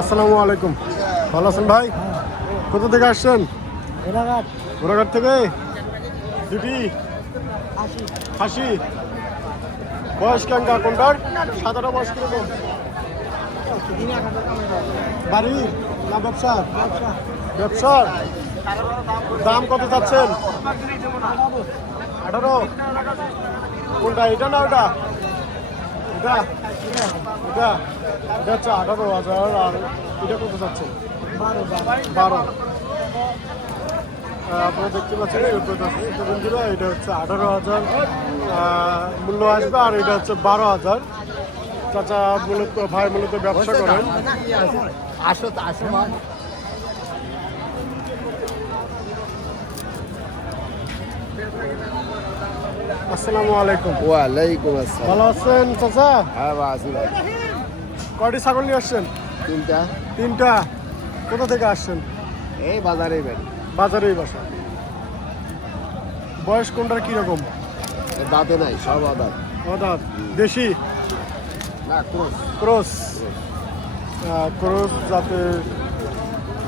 আসসালামু আলাইকুম, ভালো আছেন ভাই? কোথা থেকে আসছেন? ঘোড়াঘাট থেকে। দিদি হাসি বয়স কেনকা কোনটার? সাদাটা বয়স কিরকম? বাড়ি না ব্যবসা? ব্যবসার। দাম কত চাচ্ছেন? 18। কোনটা, এটা না ওটা? এটা এটা এটা হচ্ছে 18,000। আর এটা কত চাচ্ছেন? 12। আপনারা দেখতে পাচ্ছেন বন্ধুরা, এটা হচ্ছে 18,000 মূল্য আসবে। আর এটা হচ্ছে 12,000। চাচা মূলত ভাই মূলত ব্যবসা করেন। আসসালামু আলাইকুম। ওয়ালাইকুম আসসালাম। ভালো আছেন চাচা? হ্যাঁ আছি ভাই। কয়টি ছাগল নিয়ে আসছেন? 3টা। 3টা। কোথা থেকে আসছেন? এই বাজারে বাড়ি। বাজারেই বাসা। বয়স কোনটার কিরকম? দাঁতে নাই, সব আদাত। দাঁত দেশি না ক্রস। ক্রস। ক্রস জাতের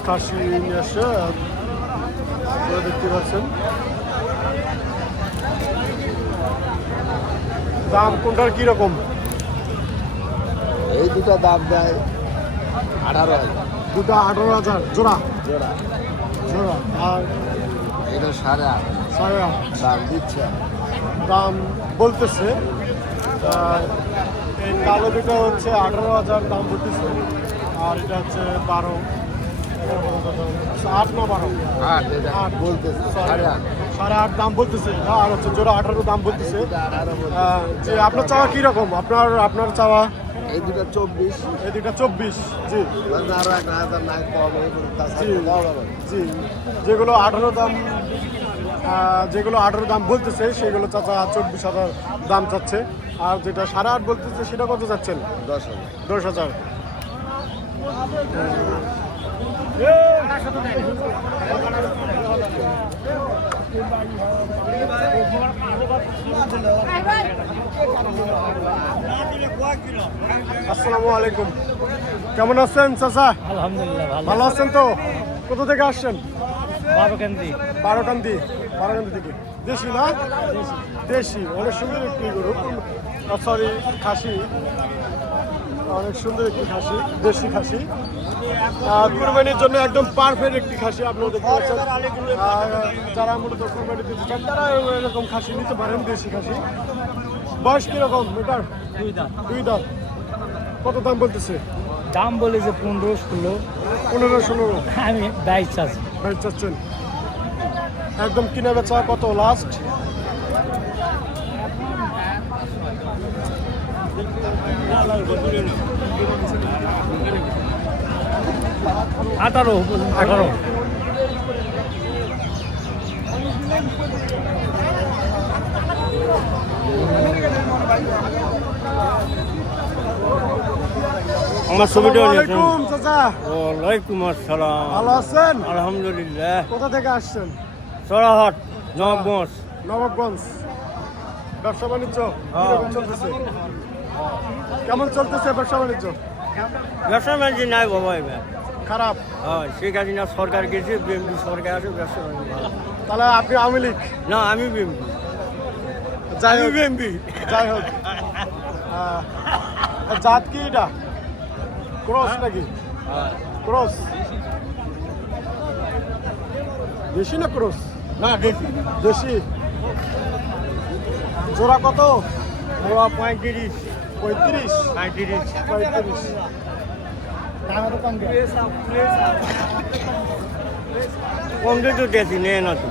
খাসি নিয়ে আসছে। আপনারা দেখতে পাচ্ছেন। দাম কোনটার কিরকম? এই দুটো দাম দেয় 18,000 দুটা 18,000 জোড়া। জোড়া। জোড়া। আর এটা 8.5 সাড়ে দাম দিচ্ছে। দাম বলতেছে। এই কালো দুটো হচ্ছে 18,000 দাম বলতেছে। আর এটা হচ্ছে 12, 8 না 12? 8 এটা বলতেছে 8.5। 8.5 দাম বলতেছে। আর হচ্ছে জোড়া 18 দাম বলতেছে। 18 যে আপনার চাওয়া কিরকম? আপনার চাওয়া? এই দুটো 24। এই দুটা 24। জি আরো 1,000 নাই কম। জি জি। যেগুলো 18 দাম, যেগুলো 18 দাম বলতেছে সেগুলো চাচা 24,000 দাম চাচ্ছে। আর যেটা 8.5 বলতেছে সেটা কত চাচ্ছেন? 10,000। 10,000। আসসালামু আলাইকুম, কেমন আছেন চাচা? আলহামদুলিল্লাহ ভালো আছেন তো? কোথা থেকে আসছেন? বারোকান্দি। বারোকান্দি থেকে। দেশি না? দেশি। অনেক সুন্দর একটি গরু, সরি খাসি। অনেক সুন্দর একটি খাসি, দেশি খাসি। কুরবানির জন্য একদম পারফেক্ট একটি খাসি। আপনারা দেখতে পাচ্ছেন। যারা মূলত কুরবানি দিতে চান তারা এরকম খাসি নিতে পারেন, দেশি খাসি। বয়স কিরকম এটার? 2 দাঁত। 2 দাঁত। কত দাম বলতেছে? দাম বলে যে 15-16। 15-16। আমি 22 চাচ্ছি। ভাই চাচ্ছেন একদম কিনা বেচা কত লাস্ট? আঠারো। আমার ছবিটা আসসালামু চাচা, ওয়ালাইকুম আসসালাম। ভালো আছেন? আলহামদুলিল্লাহ। কোথা থেকে আসছেন? সরাহাট, নবগঞ্জ। নবাবগঞ্জ। ব্যবসা বাণিজ্য কিরকম চলতেছে? কেমন চলতেছে ব্যবসা বাণিজ্য? ব্যবসা বাণিজ্য নাই বাবা এবার। খারাপ। হ্যাঁ, শেখ হাসিনা সরকার গেছে, বিএমপি সরকার আছে, ব্যবসা বাণিজ্য ভালো। তাহলে আপনি আওয়ামী লীগ? না, আমি বিএমপি। যাই হোক, বিএমপি। যাই হোক। জাত কি এটা? ক্রস নাকি? ক্রস। দেশি না ক্রস? না, দেখি দেশি। জোড়া কত? ওরা 35, 35, 35। 35। কম দিয়ে তো দেখি নেই না তো।